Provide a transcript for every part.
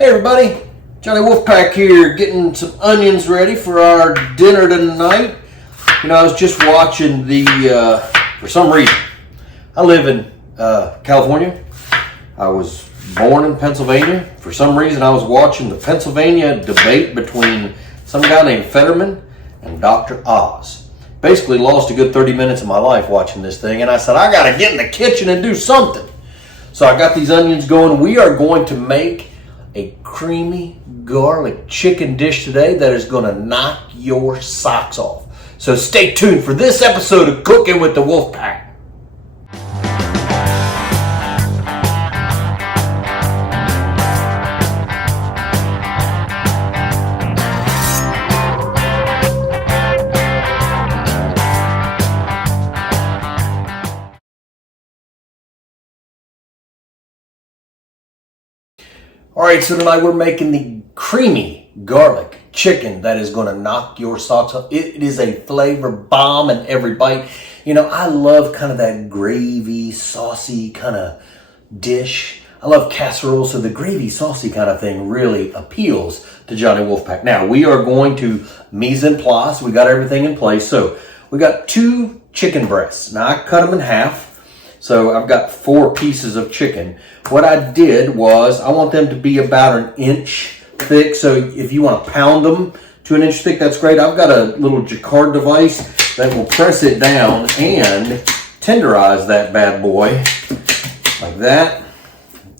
Hey everybody, Johnny Wolfpack here, getting some onions ready for our dinner tonight. You know, I was just watching for some reason, I live in California. I was born in Pennsylvania. For some reason, I was watching the Pennsylvania debate between some guy named Fetterman and Dr. Oz. Basically lost a good 30 minutes of my life watching this thing, and I said, I gotta get in the kitchen and do something. So I got these onions going. We are going to make a creamy garlic chicken dish today that is going to knock your socks off. So stay tuned for this episode of Cooking with the Wolfpack. All right, so tonight we're making the creamy garlic chicken that is going to knock your socks off. It is a flavor bomb in every bite. You know, I love kind of that gravy, saucy kind of dish. I love casserole, so the gravy, saucy kind of thing really appeals to Johnny Wolfpack. Now, we are going to mise en place. We got everything in place. So we got 2 chicken breasts. Now, I cut them in half. So I've got 4 pieces of chicken. What I did was I want them to be about 1 inch thick. So if you want to pound them to 1 inch thick, that's great. I've got a little jacquard device that will press it down and tenderize that bad boy like that.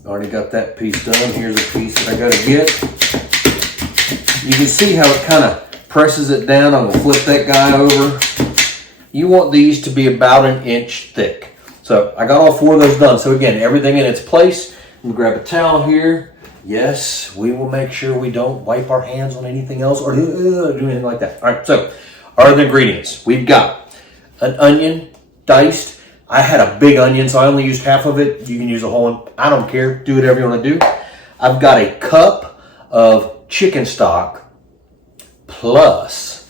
Already got that piece done. Here's a piece that I got to get. You can see how it kind of presses it down. I'm going to flip that guy over. You want these to be about 1 inch thick. So I got all 4 of those done. So again, everything in its place. I'm gonna grab a towel here. Yes, we will make sure we don't wipe our hands on anything else or do anything like that. All right, so are the ingredients. We've got an onion diced. I had a big onion, so I only used half of it. You can use a whole one. I don't care. Do whatever you want to do. I've got a cup of chicken stock plus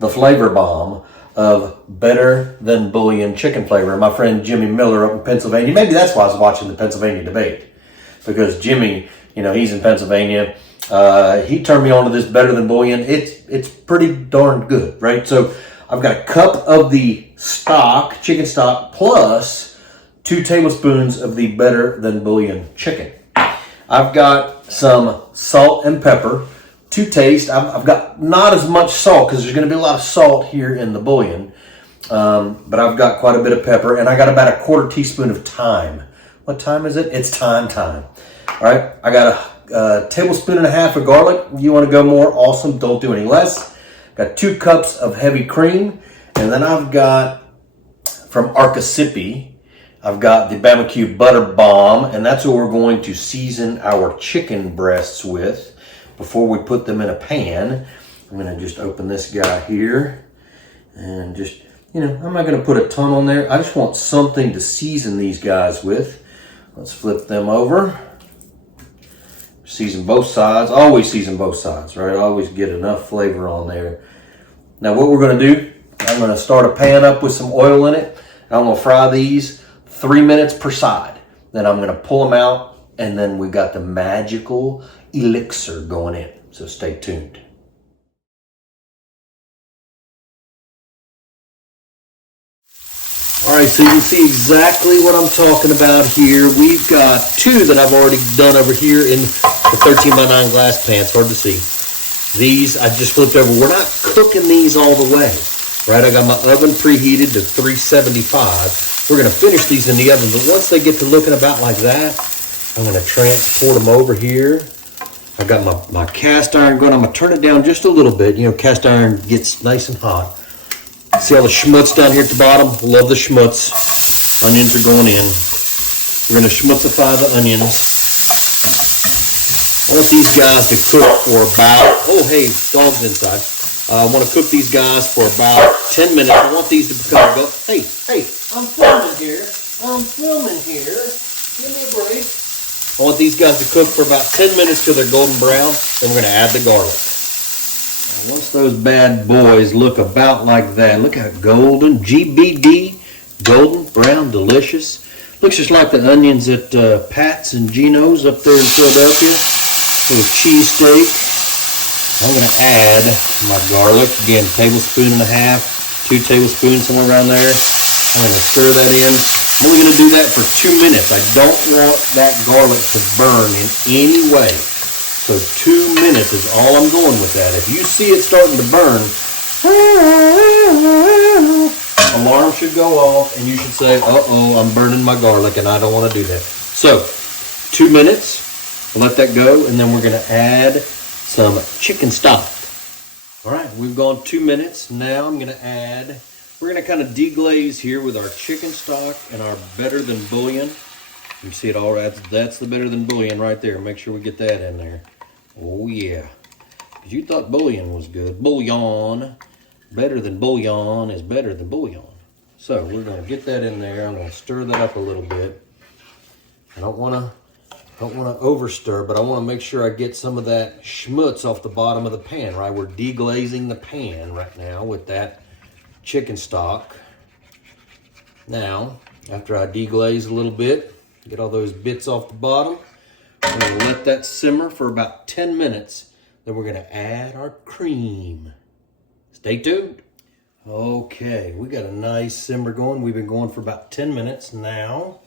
the flavor bomb of Better Than Bullion chicken flavor. My friend Jimmy Miller up in Pennsylvania. Maybe that's why I was watching the Pennsylvania debate. Because Jimmy, you know, he's in Pennsylvania. He turned me on to this Better Than Bullion. It's pretty darn good, right? So I've got a cup of the stock, chicken stock, plus 2 tablespoons of the Better Than Bullion chicken. I've got some salt and pepper to taste. I've got not as much salt because there's going to be a lot of salt here in the bouillon, but I've got quite a bit of pepper, and I got about 1/4 teaspoon of thyme. What time is it? It's thyme. All right, I got a tablespoon and a half of garlic. You want to go more? Awesome. Don't do any less. Got 2 cups of heavy cream, and then I've got from Arcasipi, I've got the barbecue butter bomb, and that's what we're going to season our chicken breasts with. Before we put them in a pan, I'm going to just open this guy here and just, you know, I'm not going to put a ton on there. I just want something to season these guys with. Let's flip them over. Season both sides. Always season both sides, right? Always get enough flavor on there. Now what we're going to do, I'm going to start a pan up with some oil in it. And I'm going to fry these 3 minutes per side. Then I'm going to pull them out, and then we got the magical elixir going in. So stay tuned. All right, so you can see exactly what I'm talking about here. We've got 2 that I've already done over here in the 13 by 9 glass pan. It's hard to see. These I just flipped over. We're not cooking these all the way, right? I got my oven preheated to 375. We're going to finish these in the oven, but once they get to looking about like that, I'm going to transport them over here. I've got my cast iron going. I'm going to turn it down just a little bit. You know, cast iron gets nice and hot. See all the schmutz down here at the bottom? Love the schmutz. Onions are going in. We're going to schmutzify the onions. I want these guys to cook for about, oh, hey, dog's inside. I want to cook these guys for about 10 minutes. I want these to become, hey, I'm filming here. Give me a break. I want these guys to cook for about 10 minutes till they're golden brown. Then we're going to add the garlic. Now, once those bad boys look about like that, look how golden, GBD, golden brown, delicious. Looks just like the onions at Pat's and Gino's up there in Philadelphia. little cheesesteak. I'm going to add my garlic. Again, 1.5 tablespoons, 2 tablespoons, somewhere around there. I'm going to stir that in. I'm only going to do that for 2 minutes. I don't want that garlic to burn in any way. So 2 minutes is all I'm going with that. If you see it starting to burn, alarm should go off and you should say, uh-oh, I'm burning my garlic and I don't want to do that. So 2 minutes, we'll let that go, and then we're going to add some chicken stock. All right, we've gone 2 minutes. Now I'm going to add, we're going to kind of deglaze here with our chicken stock and our better than bouillon. You see it all right? That's the better than bouillon right there. Make sure we get that in there. Oh yeah, because you thought bouillon was good. Bouillon, better than bouillon is better than bouillon. So we're going to get that in there. I'm going to stir that up a little bit. I don't want to over stir, but I want to make sure I get some of that schmutz off the bottom of the pan, right? We're deglazing the pan right now with that chicken stock. Now, after I deglaze a little bit, get all those bits off the bottom, we're going to let that simmer for about 10 minutes. Then we're going to add our cream. Stay tuned. Okay, we got a nice simmer going. We've been going for about 10 minutes. Now,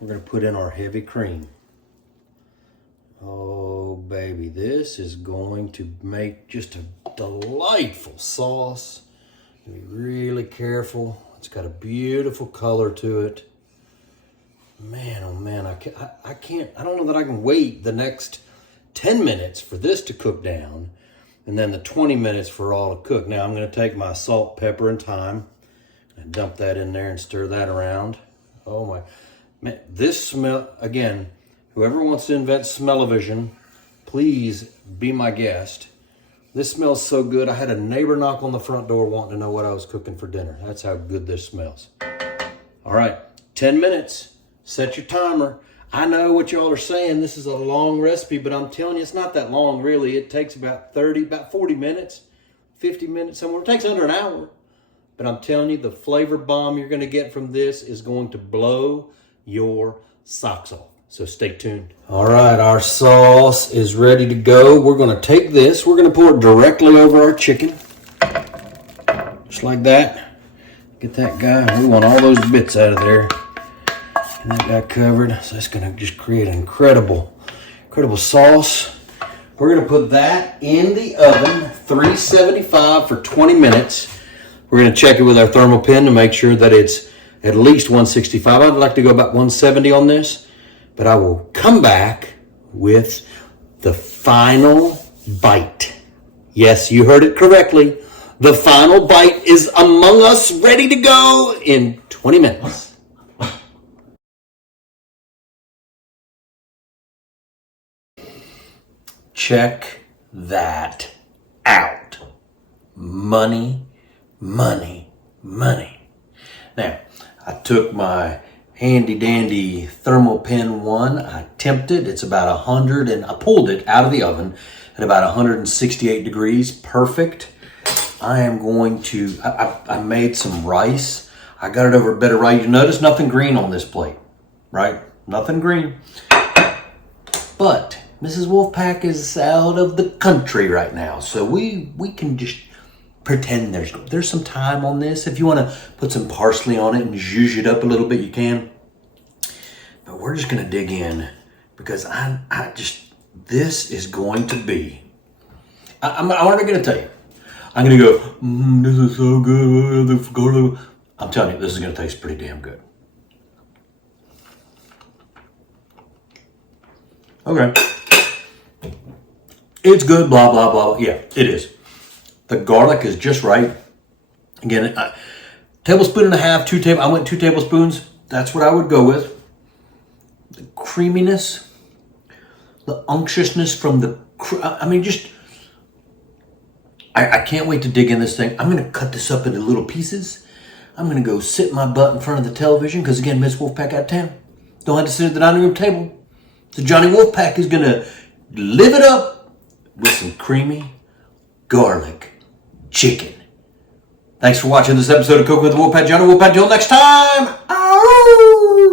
we're going to put in our heavy cream. Oh, baby, this is going to make just a delightful sauce. Be really careful. It's got a beautiful color to it. Man, oh man, I don't know that I can wait the next 10 minutes for this to cook down, and then the 20 minutes for all to cook. Now I'm going to take my salt, pepper, and thyme and dump that in there and stir that around. Oh my, man, this smell, again, whoever wants to invent smell-o-vision, please be my guest. This smells so good. I had a neighbor knock on the front door wanting to know what I was cooking for dinner. That's how good this smells. All right, 10 minutes. Set your timer. I know what y'all are saying. This is a long recipe, but I'm telling you, it's not that long, really. It takes about 40 minutes, 50 minutes, somewhere. It takes under an hour. But I'm telling you, the flavor bomb you're going to get from this is going to blow your socks off. So stay tuned. All right, our sauce is ready to go. We're going to take this. We're going to pour it directly over our chicken. Just like that. Get that guy. We want all those bits out of there. And that got covered, so it's going to just create an incredible sauce. We're going to put that in the oven, 375 for 20 minutes. We're going to check it with our thermal pin to make sure that it's at least 165. I'd like to go about 170 on this, but I will come back with the final bite. Yes, you heard it correctly. The final bite is among us, ready to go in 20 minutes. Check that out. Money, money, money. Now, I took my handy dandy thermal pen one. I temped it. It's about 100, and I pulled it out of the oven at about 168 degrees. Perfect. I am going to, I made some rice. I got it over a bed of rice. You notice nothing green on this plate, right? Nothing green. But Mrs. Wolfpack is out of the country right now, so we can just pretend there's some time on this. If you want to put some parsley on it and zhuzh it up a little bit, you can. But we're just going to dig in because this is going to be. I'm already going to tell you. I'm going to go. This is so good. I'm telling you, this is going to taste pretty damn good. Okay. It's good, blah, blah, blah. Yeah, it is. The garlic is just right. Again, tablespoon and a half, I went 2 tablespoons. That's what I would go with. The creaminess, the unctuousness from the, I can't wait to dig in this thing. I'm going to cut this up into little pieces. I'm going to go sit my butt in front of the television because, again, Miss Wolfpack out of town. Don't have to sit at the dining room table. So Johnny Wolfpack is going to live it up with some creamy garlic chicken. Thanks for watching this episode of Cooking with the Wolfpack. Johnny Wolfpack. Till next time. Ow!